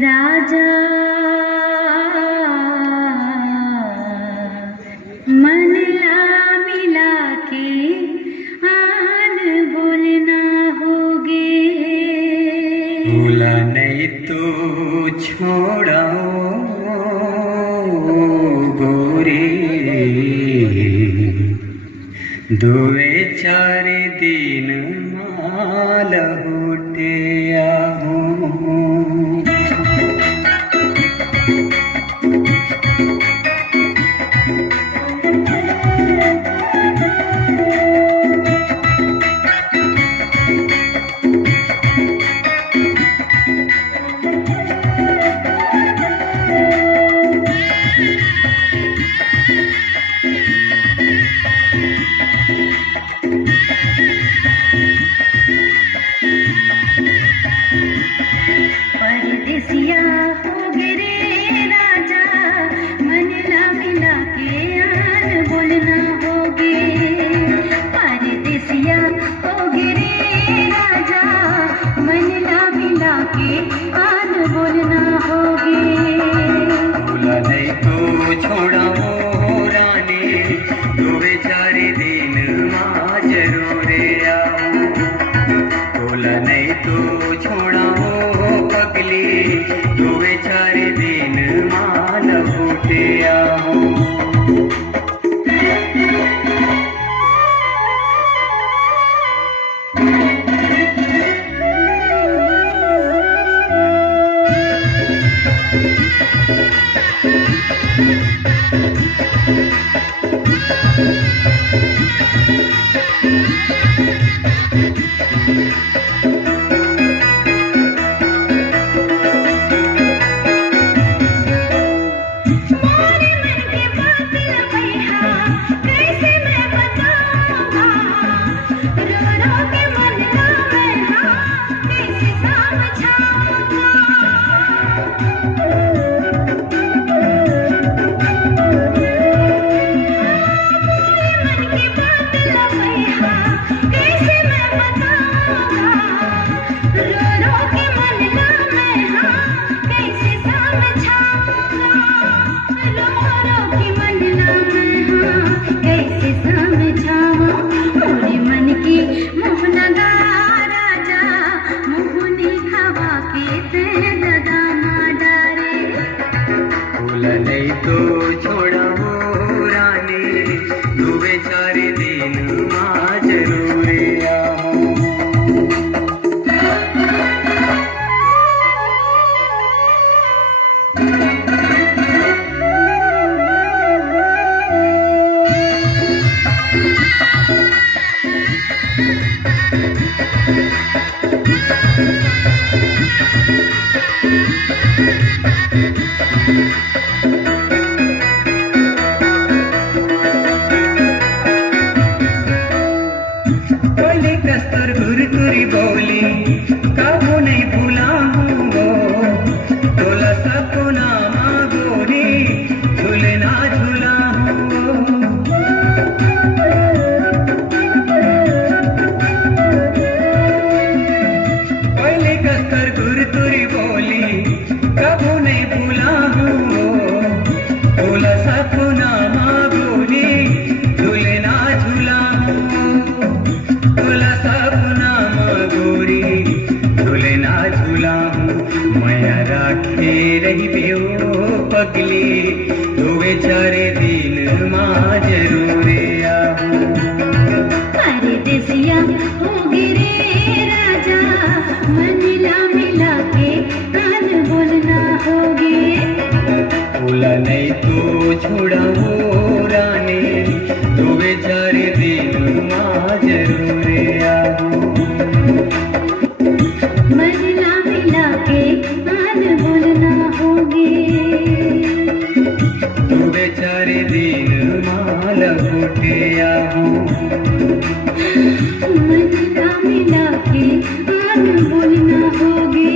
राजा मन ला मिला के आन बोलना होगे। भूला नहीं तो छोड़ाओ गोरी, दुए चार दिन माल होटे आहूं। परदेसिया हो गिरे राजा मन ला मिला के आन बोलना होगे। परदेसिया हो गिरे राजा मन ला मिला के आन बोलना होगे। भूला नहीं तो छोड़ाओ रानी, दुए चार दिन मां जरूर आओ। भूला नहीं तो छोड़ाओ पगली, दुए चार दिन माल होटे आओ। नहीं तो छोड़ाओ रानी, दुए चार दिन मां जरूर आओ। बोली कस्तर गुरगुरी बोली काबू नहीं भूला हूँ वो, तोला सपना माँ गोरी झूलना झूला हूँ। बोली कस्तर गुरगुरी बोली काबू नहीं भूला हूँ वो, तोला सपना माँ गोरी झूलना झूला हूँ। तोला सपना गोरी झूलना झूला हूँ। मैं राखे रही बेओ पगली, दुए चार दिन मां जरूर आहूं। परदेसिया हो गिरे राजा मन ला मिला के आन बोलना होगे। भूला नहीं तो छोड़ाओ रानी, दुए चार दिन मां जरूर आहूं। मन ला मिला के आन बोलना होगे। दुए चार दिन माल होटे आहूं। मन ला मिला के आन बोलना होगे।